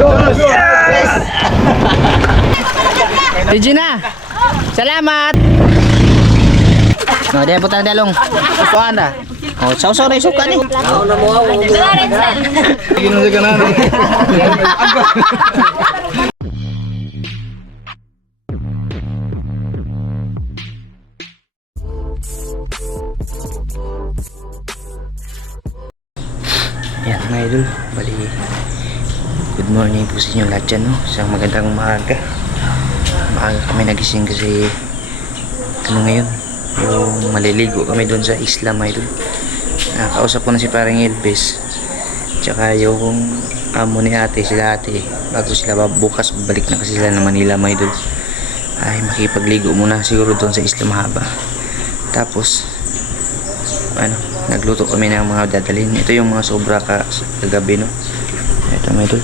Yes! Regina! Salamat! No, dia putang dalong. Kuan da. Oh, saw-saw na suka ni. Gino sa kanan. Yan mga idol, bali good morning po sa inyo lahat dyan, no? Isang magandang umaga. Maaga kami nagising kasi ano ngayon, yung maliligo kami doon sa isla mga idol. Nakausap ko na si parang Elvis, tsaka yung amo ni ate, sila ate, bago sila bukas balik na kasi sila ng Manila mga idol. Ay makipagligo muna siguro doon sa Isla Mahaba, tapos ano, nagluto kami ng mga dadalhin. Ito yung mga sobra kagabi, no? Ito mga idol,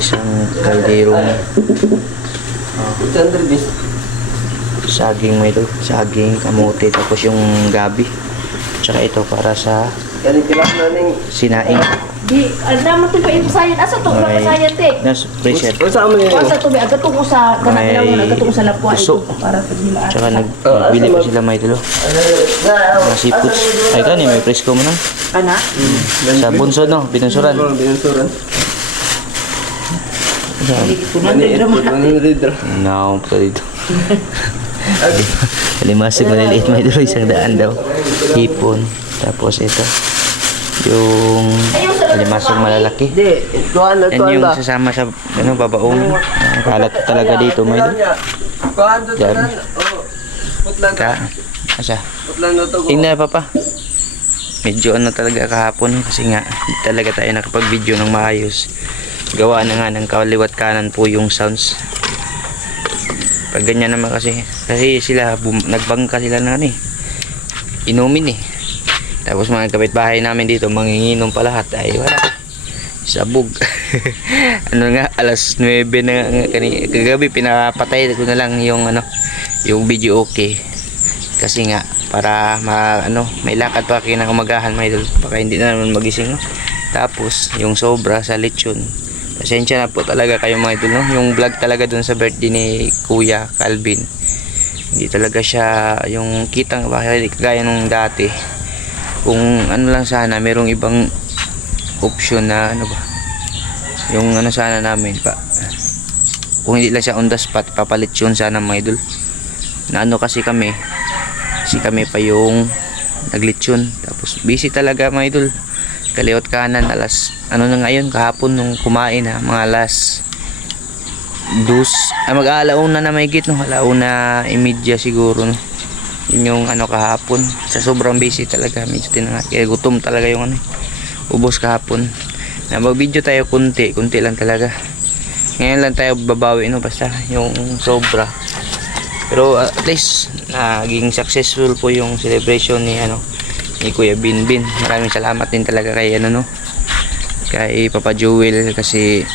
isang kalderong saging mga idol, saging, kamote, tapos yung gabi, tsaka ito para sa sinaing. Di, naman ito pa yung sayan. Asa ito ba sayan, te? Nas preset. Asa ito ba? Agato ko sa kanagalaw mo, agato ko sa lapuan ito. Para paghilaan. Tsaka nagbili pa sila mga idol. Mga seafoods. Ay ka ni, may presko mo na. Ana? Sa bunsod, no? Binunsuran. Binunsuran. No, pa dito. Kalimasig maliliit mga idol, 100 daw. Hipon. Tapos ito, yung alimasog malalaki. Yan yung sasama sa ano, babaong. Kalat talaga dito mga idol. Diyan. Asa? Tingnan papa. Medyo ano talaga kahapon kasi nga hindi talaga tayo nakapag-video ng maayos. Gawa na nga ng kaliwat kanan po yung sounds. Pag ganyan naman kasi sila nagbangka sila na ano eh, inumin eh. Tapos mga kapitbahay namin dito manginginom pa lahat, ay wala, sabog. Ano nga, alas 9 na kagabi pinapatay ko na lang yung ano, yung video okay, kasi nga para may lakad pa kinaumagahan mga idol, baka hindi na naman magising, no? Tapos yung sobra sa lechon, pasensya na po talaga kayo mga idol, no? Yung vlog talaga dun sa birthday ni Kuya Calvin, hindi talaga siya yung kitang kagaya nung dati. Kung ano lang sana, merong ibang option na ano ba, yung ano sana namin pa, kung hindi lang siya on the spot, papalit yun sana mga idol. Na ano kasi kami pa yung naglitsyon, tapos busy talaga mga idol, kaliwat kanan. Alas ano na ngayon, kahapon nung kumain ha, mga alas mag-aalauna na mahigit, no? Alauna imidya siguro, no? Yun yung ano kahapon, sa sobrang busy talaga, medyo tinangat, kaya gutom talaga yung ano, ubos kahapon. Na mag-video tayo kunti lang talaga. Ngayon lang tayo babawi, no? Basta yung sobra. Pero at least naging successful po yung celebration ni Kuya Binbin. Maraming salamat din talaga kay kay Papa Joel, kasi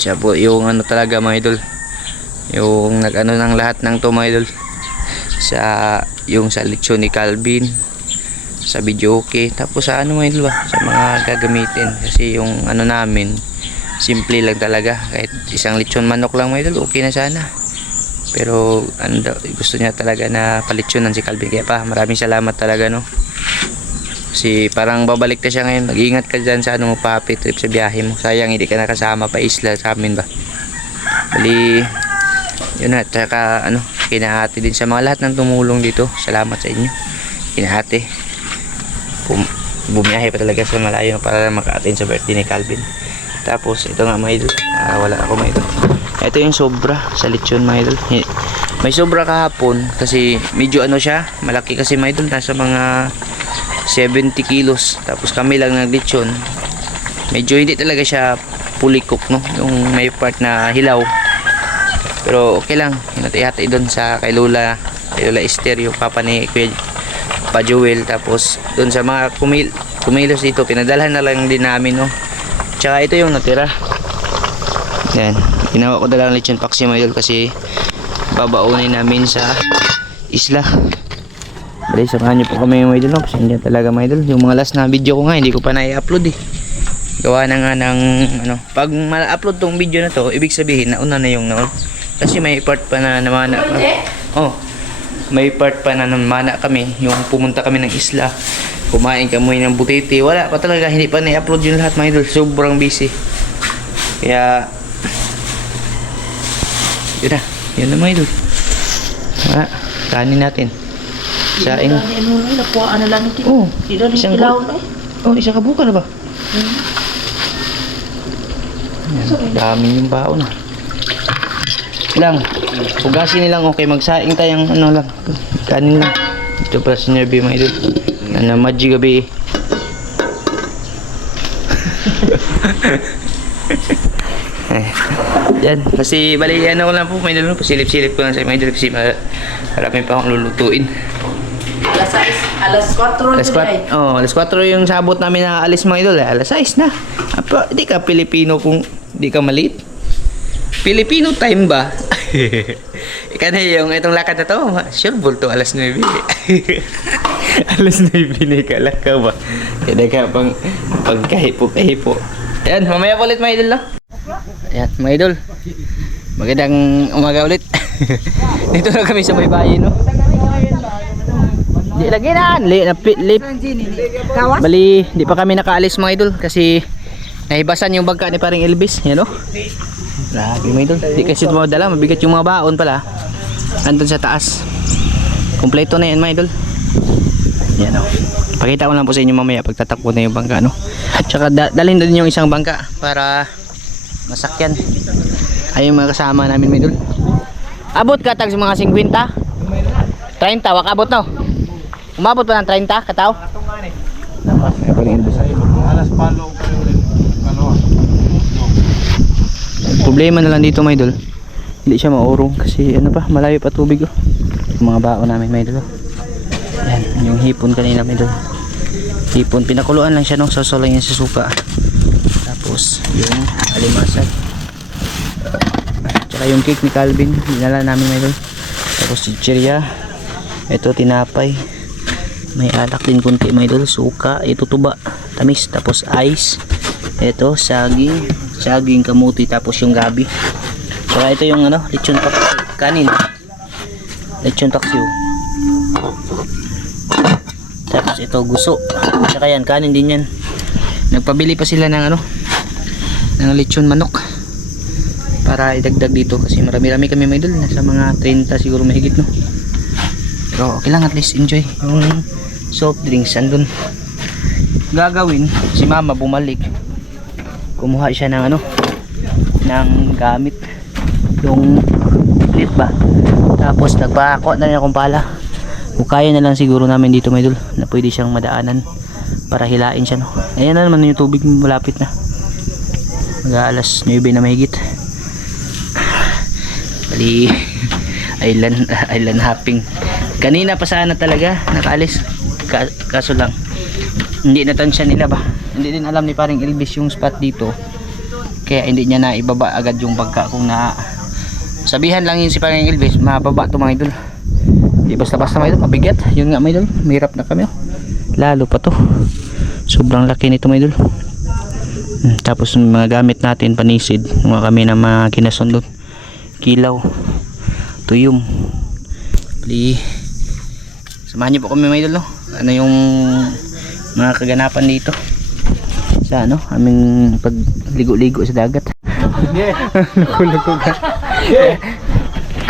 siya po yung talaga mga idol, yung nag-ano ng lahat ng to mga idol, yung sa lechon ni Calvin, sa video okay, tapos sa mga idol ba, sa mga gagamitin, kasi yung namin simple lang talaga, kahit isang lechon manok lang mga idol, okay na sana. Pero gusto niya talaga na palitsyonan si Calvin, kaya pa maraming salamat talaga, no? Kasi parang babalik na siya ngayon. Mag-ingat ka dyan sa mo papi trip sa biyahe mo, sayang hindi ka nakasama pa isla sa amin ba. Bali yun na, tsaka kinahati din sa mga lahat ng tumulong dito, salamat sa inyo. Kinahati, bumiyahe pa talaga sa malayo para maka-attend sa birthday ni Calvin. Tapos ito nga mga idol, wala ako mga idol, ito yung sobra sa lechon mga idol. May sobra kahapon kasi medyo siya, malaki kasi mga idol, nasa mga 70 kilos. Tapos kami lang ng lechon, medyo hindi talaga siya fully cook, no? Yung may part na hilaw, pero okay lang, hinati-hati doon sa kay Lola Esther, yung papa ni Kuya Pa Joel. Tapos doon sa mga kumilos dito, pinadalhan na lang din namin, no? Tsaka ito yung natira, yan, ginawa ko na lang lechon paksi mga idol, kasi babaunin namin sa isla. Bali, samahan nyo po kami mga idol, no? Kasi hindi talaga mga idol, yung mga last na video ko nga hindi ko pa na-i-upload eh. Gawa na nga ng ano, pag ma-upload tong video na to, ibig sabihin nauna na yung noon. Kasi may part pa na namana pa. Oh. May part pa na namana kami, yung pumunta kami ng isla. Kumain kami ng butiti. Wala pa talaga, hindi pa na-upload yung lahat mga idol. Sobrang busy. Kaya yun na. Yun na mga idol. Kanin natin. Saing. Napuaan na lang ito. Oh, Isang ilaw na oh, isang kabuka na ba? Yan, dami yung baon. Lang, hugasin nilang okay, magsaing tayong ano lang, kanin lang. Ito pala si Nerby mga idol. Ano, Maji gabi. Yan, kasi bali ano ko lang po mga idol, pasilip-silip ko lang sa mga idol kasi marami pa akong lulutuin. Alas 4 Alas 4, oh, alas 4 yung sabot namin na alis mga idol, alas 6 na. Apa, di ka Pilipino kung di ka maliit. Filipino time ba? Ika na yung itong lakad na to, sure bulto alas 9. Alas 9 na ikalaka ba? Kaya ka pang pagkahipo-kahipo. Ayan, mamaya po ulit mga idol, no? Ayan, mga idol. Magandang umaga ulit. Dito na kami sa may bahay, no? Di lagi na, lip. Bali, di pa kami nakaalis mga idol kasi nahibasan yung bangka ni paring Elvis, yan, no? Grabe mga idol, di kasi ito dala, mabigat yung mga baon pala. Andun sa taas. Kompleto na yan mga idol. Yan, o. Pakita ko lang po sa inyo mamaya pagtatakbo na yung bangka, no? At saka dalhin din yung isang bangka para masakyan. Ayun mga kasama namin mga idol. Abot ka tag sa mga 50? 30, wakabot no? Umabot pa ng 30 kataw? Alas palo Problema na lang dito mga idol, hindi siya maurong kasi ano pa, malayo pa tubig, oh. Yung mga baon namin mga idol, oh. Yan, yung hipon kanina mga idol. Hipon, pinakuluan lang siya nung sasaw lang yan sa suka. Tapos yung alimasag, tsaka yung cake ni Calvin dinala namin mga idol. Tapos chichirya, ito tinapay, may alak din kunti mga idol, suka, ito tuba, tamis, tapos ice, ito saging kamuti, tapos yung gabi. Saka ito yung ano, lechon kanin, lechon paksiw. Tapos ito guso. Saka yan, kanin din yan. Nagpabili pa sila ng ano, ng lechon manok para idagdag dito kasi marami-rami kami mga idol, nasa mga 30 siguro mahigit, no? Pero okay lang, at least enjoy. Yung soft drinks andun. Gagawin, si mama bumalik, kumuha siya ng ano, ng gamit, yung lit ba, tapos nagpako na rin akong pala. Kung kaya na lang siguro namin dito mga idol na pwede siyang madaanan para hilain siya, no? Ayan na naman yung tubig, malapit na, mag-aalas 9 na mahigit. Bali island hopping kanina pa sana talaga nakaalis, kaso lang hindi natansya nila ba, hindi din alam ni paring Elvis yung spot dito, kaya hindi niya na ibaba agad yung bangka. Kung na sabihan lang yun si paring Elvis, mababa to mga idol, di basta-basta mga idol, mabigat yun nga mga idol, mahirap na kami, oh. Lalo pa to, sobrang laki nito mga idol. Tapos mga gamit natin panisid, mga kami na mga kinasundot, kilaw, tuyom. Bali, samahan niyo po kami mga idol, no? Ano yung mga kaganapan dito sa ano, aming pagligo-ligo sa dagat. Luko-luko ka.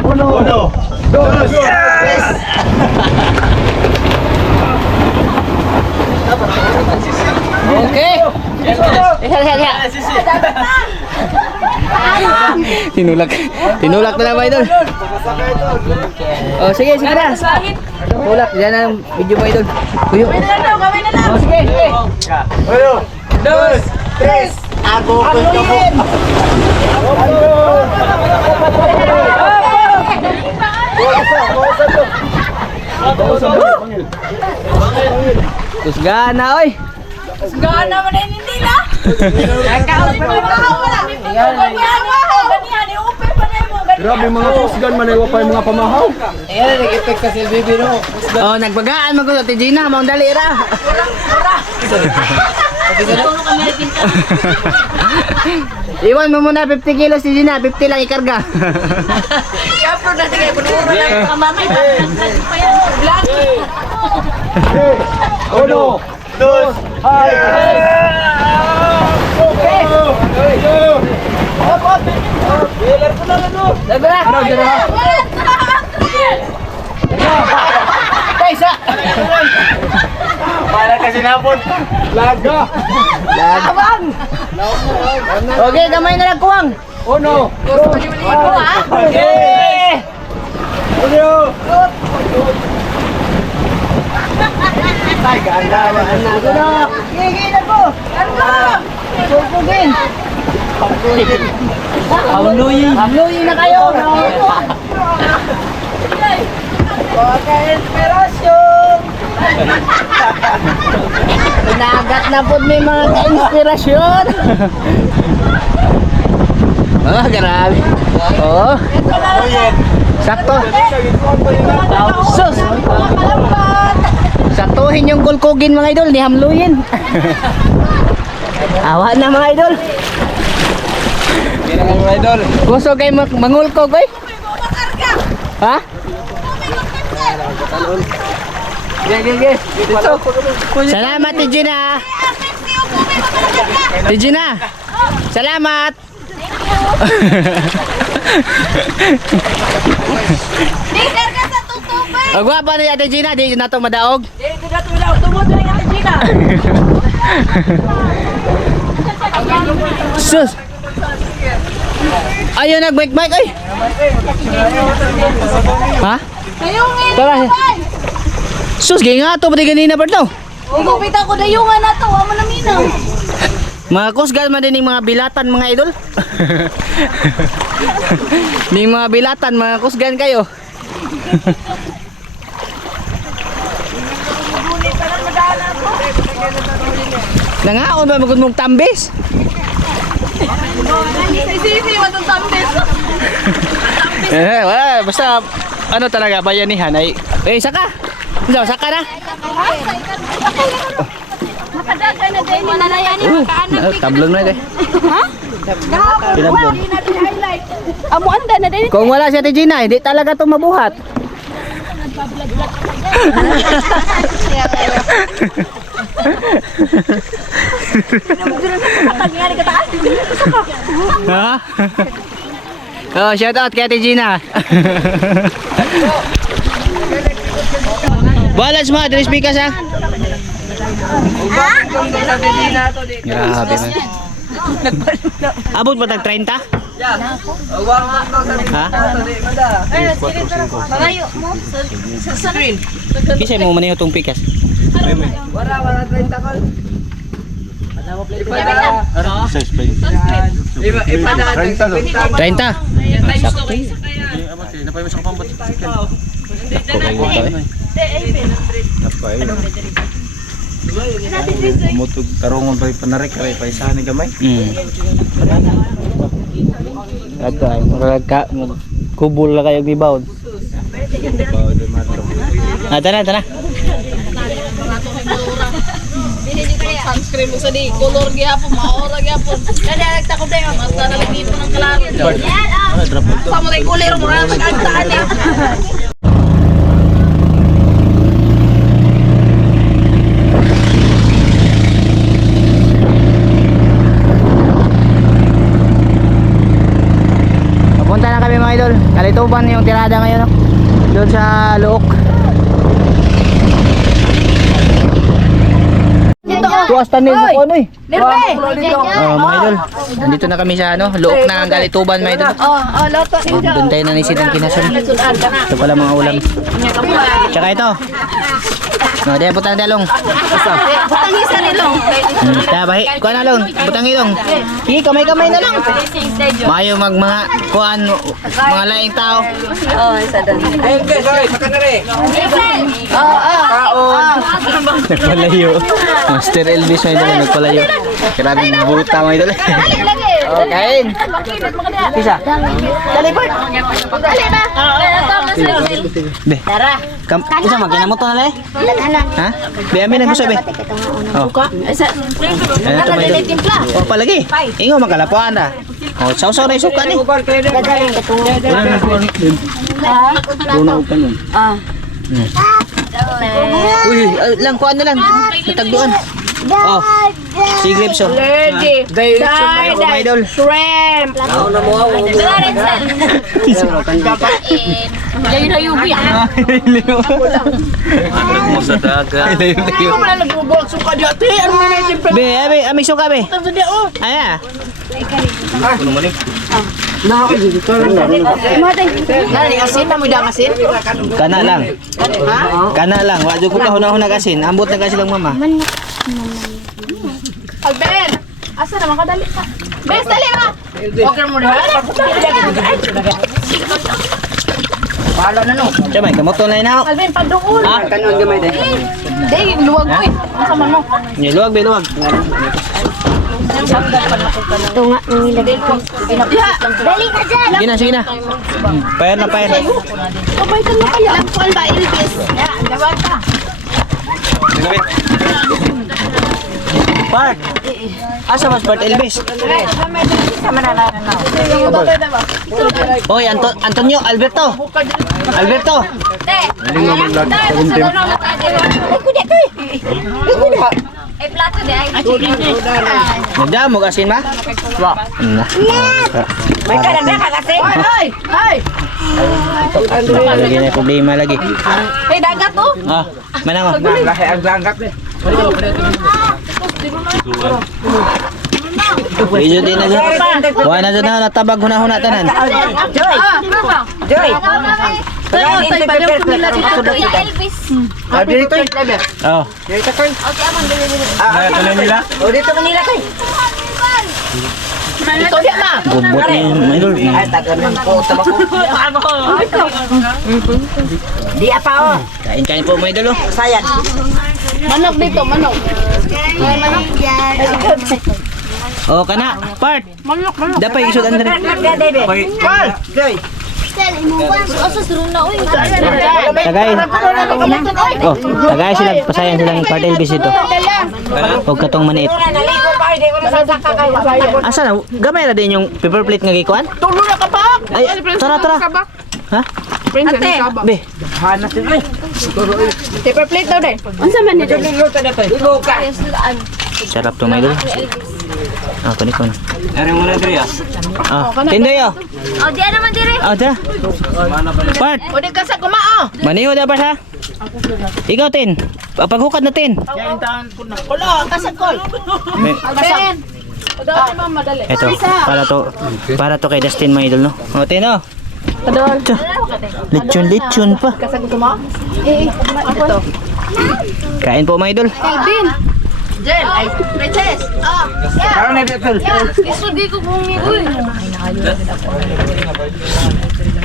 Uno, dos, yes! Okay. Tinulak na naman idol. Oh, sige na. Tulak, yan ang video mo idol. Kuyo. Gawin na lang. Oh, sige. 1, 2, 3. Ako kuyin. Kusgana oy. Gana man na hindi na. Kakaon pa wala. Grabe mga kusgan man ay wapay mga pamahaw. Ayan, nag-effect ka si LBB no. Oh, nagbagaan man ko sa Tijina, maong dali ra. Iwan mo muna 50 kilos si Gina, 50 lang ikarga. I-upload natin kayo. Puro lang kamamay. Vlog. Uno, dos, ay! Para kasi napon. Laga! Abang! Okay, gamay na lang kuwang. Uno, dos, ay! Okay! Uno! Gigil ako. Ano? Pupugin. Hamluyin na kayo. Pagka-inspirasyon. Pinagat na po may mga ka-inspirasyon. Oh, grabe. Oh. Sakto. Sus. Saktuhin yung kulkugin mga idol, ni hamluyin. Awa na mga idol. Mga idol! Gusto kayo mangulkog eh? Ha? Salamat Tijina. Tijina. Salamat. Tingnan ka sa tutubig. Ang gwapa ni Ate Gina, di na to madaog. Ito na tumilaw. Tumod na yung Gina. Sus. Ayun nag-bike ay. Ha? Dayungin. Tara. Sus, gaya nga to, pati ganina pa to. Igupit ako dayungan na to. Amo na minaw. Mga kusgal man din yung mga bilatan mga idol. Ning mga bilatan, mga kusgan kayo. Nangaon ba magud mong tambis? Sisi, matong tambis. Wala, basta ano talaga bayanihan ay saka. Saka na. Makadagan na din. Manalayan niya. Makaanak. Tablong na deh. Ha? Tinablong. Hindi natin highlight. Amo anda na din. Kung wala si Ate Gina, hindi talaga to mabuhat. Nangyari ka taas. Ha? Oh, shout out kay Ate Gina. Balas mo, Adres Pikas ha. Grabe man. Abot ba tag 30? Ha? Magayo mo. Sa screen. Kisay mo maniho tong Pikas. Wala 30 kal. Ipada 30? Umutog tarungon pa panarik kay paisahan ni gamay. Ato ay kubul na kayo gibawd. Tana. Sunscreen mo sa di. Color gyapon, maora gyapon. Kada nagtakot day ang mata na lagi po ng kalaro. Sa mo lay kulir mo ra magagtaan ni. Papunta na kami mga idol. Kalituban yung tirada ngayon no? Doon sa Luok. Tuwas tanin mo ano eh. Lirpe. Mga idol. Nandito na kami sa Luok na ang Kalituban mga idol. Loto ninyo. Doon tayo na nisit ang kinasun. Sunan ka na. Ito pala mga ulam. Tsaka ito. No, dahil butang dalong. Butang isa nilong. Kaya bahi. Kuha na long. Butang ilong. Sige, kamay-kamay na lang. Mayo mag mga kuhaan, mga laing tao. Oh, isa doon. Ayun guys, oy, saka na re. Nagpalayo. Master Elvis mga idol, nagpalayo. Grabe buta mga idol. Lagi. Kain. Isa. Dali ba? Dali ba? Be. Isa magkinamot to na le. Ha? Be amin ang gusto be. Oh. Ano to may dol? Oh palagi. Ingo makalapuan da. Oh, saw-saw na isuka ni. Uy, lang kuan na lang. Natagduan. Oh. Si Grapes oh. Ready. Oh, idol. Shrimp. Layo na yung biyak. Ano mo sa dagat? Ano mo na nag-ball suka di ate? Ano na yung siyempre? Be, ami suka be. Oh. Aya. Nani asin na mo dang asin? Kana lang. Kana lang. Wa jud ko kahuna-huna asin. Ambot na kasi lang mama. Alben, asa naman ka dali ka? Bes, dali ba? Okay mo na. Palo na no. Chamay, kamoto na ina. Alben, paduol. Ha? Kanon gamay de. Day, luwag ko eh. Asa man mo? Ni luwag be luwag. Tunga nang ilagay ko. Dali ka dyan. Sige na, sige na. Pair na pair. Kabay ka na kaya. Langkol ba, Ilbis? Gawat ka. Part. Asa mas Part Elvis? Hoy, Antonio, Alberto. Alberto. Ay, plato de ay. Nagda mo asin ma? Wa. Na. May karanda ka kasi. Ay, ay. Lagi na problema lagi. Ay, dagat oh. Ah, manang oh. Lahi ang langgat ni. Ijo din na dyan. Wa na dyan na natabag huna-huna tanan. Joy. Joy. Tayo pa daw kumila dito. Elvis. Dito. Oh. Dito koy. Okay, amang dili. Ano nila? O dito Manila kay. Ito dia ma. Gubot ni idol. Taganan ko tabako. Di apa oh. Kain-kain po mo idol oh. Sayang. Manok dito, manok. Manok. Oh, kana. Part. Manok, manok. Dapat isod ang dali. Pal, Joy. Tagay. Oh, tagay sila pasayan silang Part Elvis ito. Og katong maniit. Asa na? Gamay na din yung paper plate nga gikuan? Tulo na ka pa. Ay, tara tara. Ha? Ate, Be. Hana sila. paper plate daw dai. Unsa man ni dali? Sarap to may idol. Ah, kunin ko na. Ari mo na diri ah. Ah, tindoy oh. Oh, diyan naman dire. Ah, tara. Part. O di ka sa kumao. Maniho da pa siya? Ikaw tin. Paghukad na tin. Kulo, kasag kol. Alben. Daw si mama dali. Ito, para to kay Dustin mga idol no. O tin oh. Kadol. Lechon pa. Kasag ko mo? Ito. Kain po mga idol. Alben. Jen, ay princess. Ah. Karon na dito. Isugi ko kung ni uy.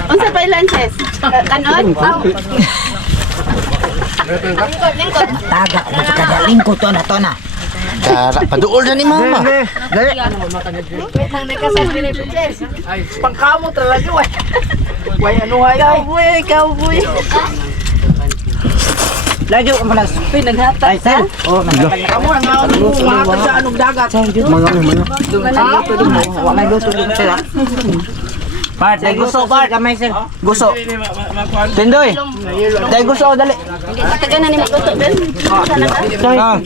Unsa pa lances? Kanon? Taga mo sa kadaling ko to na. Tara, paduol na ni mama. Dali. Wait lang nakasag ni princess. Ay, pangkamo talaga way. Way ano hay? Cowboy. Lagi mo na pinaghatag sa. Oh, Kamu ang mga sa anong dagat. wala luto din sila. Part, dai gusto part. Kamay sir. Gusto. Tindoy. Dai gusto dali. Taga na ni matuto ben. Ah,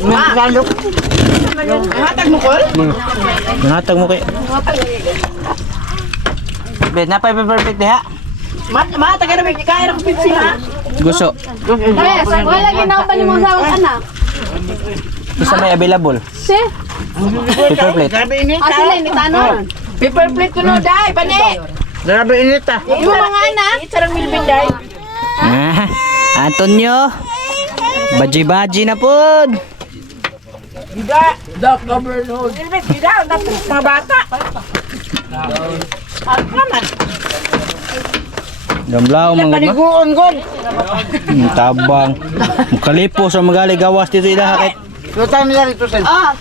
Mingalok. Hatag mo kol? nangatag mo kay. Bet na pa perfect diha. Mata ka na may kaya ng pipsi ha? Gusto. Yes, wala ginawa ni mo sa anak. Isa may available. Si? Paper plate. Asala ni tanon. Paper plate ko no dai, pani. Grabe init ah. Yung mga anak, sarang milbin dai. Ah, Antonio. Baji-baji na pod. The governor. Ilbis, gida, mga bata. Gamblaw mga Paniguon gud. tabang. Mukalipo sa magali gawas dito ila hakit. Lutan nila rito sir. Ah,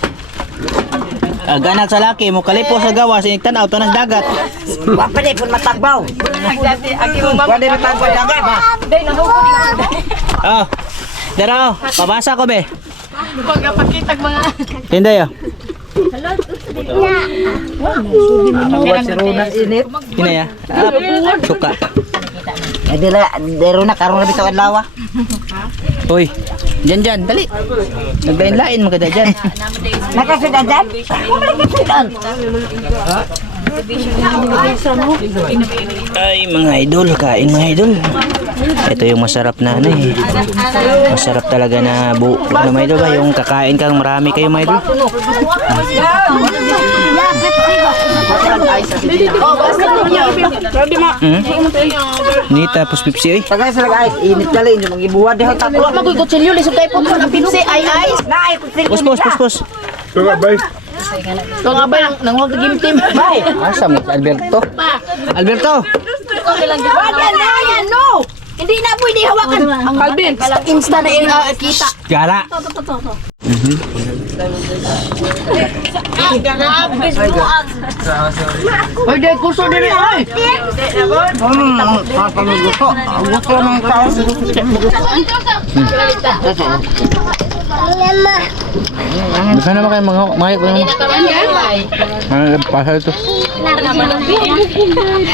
Aganak sa laki mo kalipo sa gawas iniktan auto nas dagat. Wa pa di pun matagbaw. Wa di matagbaw dagat ba? Oh. Dara, pabasa ko be. Pag napakitag mga... Tinday ah. Buat si Rona init. Hinay ah. Suka. Dero na karon na bitaw adlaw. Uy. Diyan, dali. Naglain-lain mo kada dyan. Nakasudadan? Nakasudadan. Ay mga idol, kain mga idol. Ito yung masarap na ano eh. Masarap talaga na buo na mga idol ba? Yung kakain kang marami kayo mga idol. Ni tapos Pepsi eh. Tagay sa lagay init kali inyo magibuhat diha tatlo. Magugot silyo, lisod tayo po ng Pepsi, ay. Naay ko Pus. Ito nga, bay. Ito nga ba, nanguhag game team. Bay. Asa mo Alberto? Alberto. Ayan, no! Hindi na pwede hawakan. Calvin, insta na yung kita. Gala. Ay, dahil kurso din ay. Papaluto. Gusto ng tao. Gusto naman kayo mga pasal ito.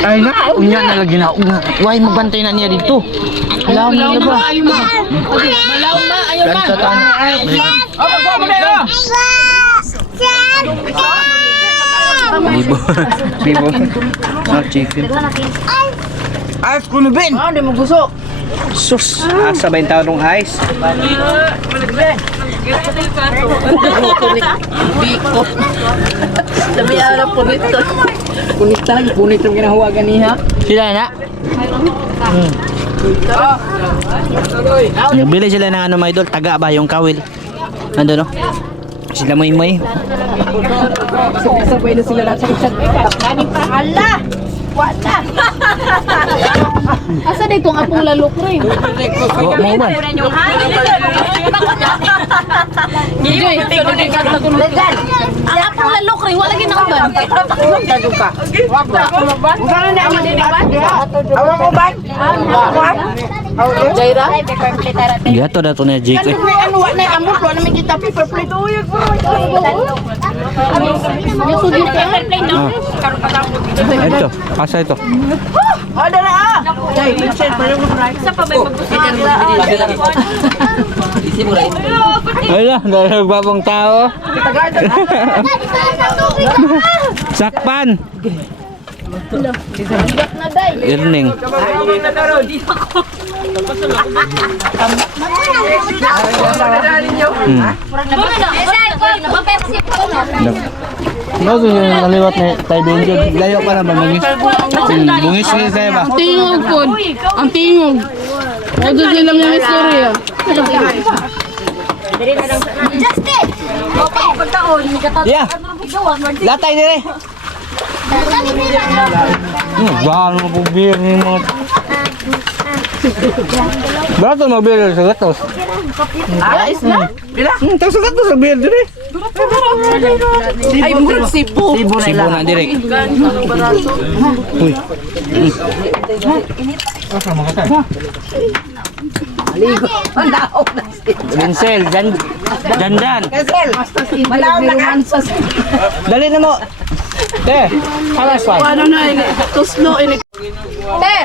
Ay na, unya na lagi na. Why magbantay na niya dito? Alam mo na ba? Malaw na, ayaw na. Bibo. No chicken. Ay, kunubin. Ah, hindi mo gusto. Sus, asa ba yung taong ice? Biko. Sabi arap po dito. Punit yung ginahawagan niya. Sila na? Nagbili sila ng ano mga idol, taga ba yung kawil? Nandun no? Sila mo Sabay na sila lang sa isang kanin pa. Hala! Wala! Asa dito ang apong lalok rin? Gawa mo ba? Gijoy, ang apong lalok rin, wala ginakaban. Awang mo ba? Jaira? Gato na ito na Jake eh. Ano, wala na amot, wala namin kita paper plate. Yung sugit ka? Ito, asa ito? Ada na ah! Isa pa may Ay na, nagbabang tao. Sakpan! Irning. No, so yung naliwat na tayo doon dyan. Layo pa naman, bungis nga sa'yo ba? tingog po. Ang tingog. Huwag doon sila mga istorya. Justin! Okay, pagkaon, Yeah! Latay dire! Gano'n mo pong beer ni mga... Barato mo beer sa gatos? Ayos na? Tapos sa gatos sa beer dire. Ay, murag sipo. Sibo na dire. Uy. Vincel, dandan. Kasel. Malaw na ka. Dali na mo. Te, halas pa. Ano na, tuslo, ini. Te!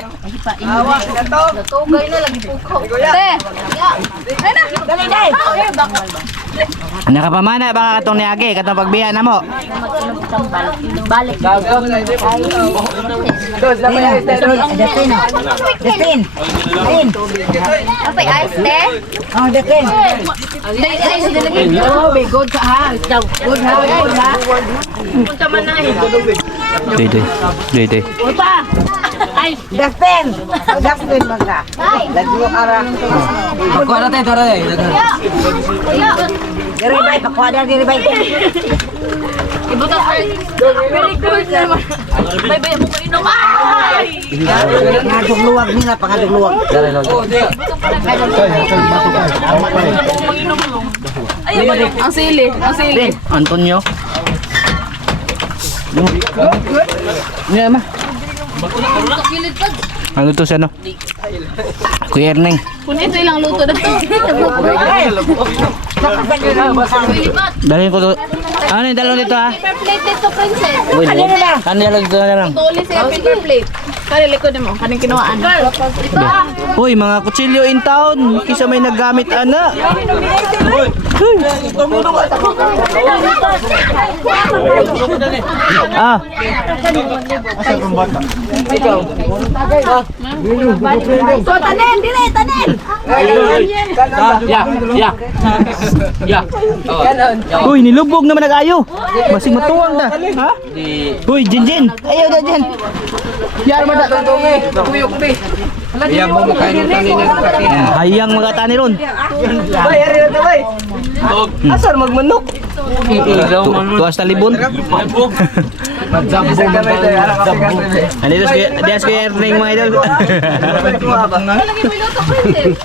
Natugay na, lagi pukaw. Te! Ay na! Dali, dali! Nakapamana baka katong niagi, katong pagbiya na mo. balik. Datin. Datin. Apa ice te? Oh, datin. Ay, oh, be good ka ha. Good ha, good ha. Punta man na eh. Dede. Upa! Ay, Datin. Datin mga. Lagyo ara. Ako na tayo, tara tayo. Diri bay, pakwada diri bay. ibuta ka. Very good naman. Bay, mo mainom. Ay! Ngadug luwag nila, pangadug luwag. Ang sili, ang sili. Antonio. Nga ma. Ano to sa ano? Kuya Erneng. Kung ito ilang luto na to. Dalhin ko to. Ano yung dalawa dito ha? Paper plate dito, princess. Ano yung dalawa dito na lang? Tuloy siya paper plate. Kaya likod mo, kaning kinuhaan. Uy, mga kutsilyo in town. Kisa may naggamit ana. Ah. So, tanin, dili, tanin. Uy, nilubog naman nag-ayo. Masing matuwang na. Ha? Uy, Jinjin. Ayaw na dyan. Yar mo na. Hayang mga tani ron. Asal magmanok. Tuwas na libon. Ano ito? Dias ko Erneng mga idol. Lagi mo iluto, princess.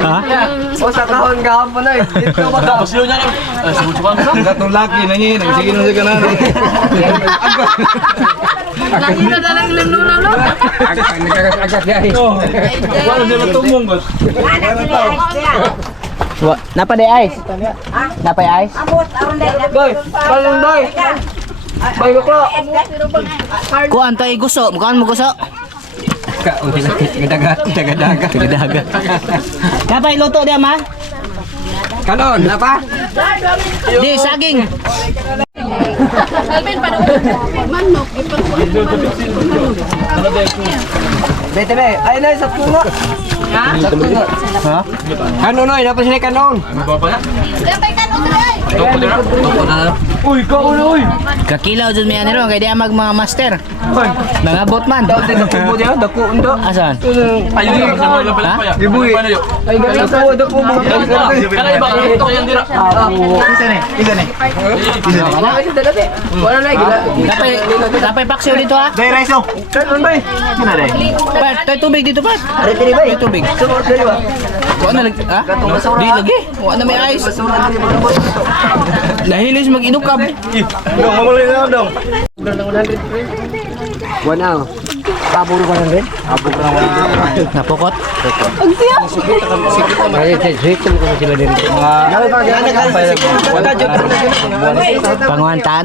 Ha? O sa kahon kahapon ay. Dito ba ka? Gatong laki na niya. Sige na sige na. Lagi na lang lululo. Wala sila tumunggot. Napa de ice? Napa ice? Doy, palong doy. Bayo ko. Kuan tay guso, mukaan mo guso. Daga. Napa iluto dia ma? Kanon, napa? Di saging. Alvin, paano manok? Bete be, ay na sa tunga. Ha? Kanon oy, dapat sini kanon. Dapat ka nung ay. Uy, kaulo uy. Kakilaw jud mi aniro kay di mag mga master. Mga botman. Dako dia, dako undo. Asan? Ayun, Ha? Gibuhi. Ay dako mo. Wala na gila. Napay paksiw dito ha? Dai raiso. Kanon bay. Kina dai. Pat, tay tubig dito pat. Are tiri bay. Tay tubig. Sumot dali ba? Wa na lag ha? Di lagi. Wa na may ice. Nahilis mag-inukab. Dong, mamulay na dong. Wana. Paburo ka lang rin? Paburo ka lang. Napukot. Mga... Panguantan.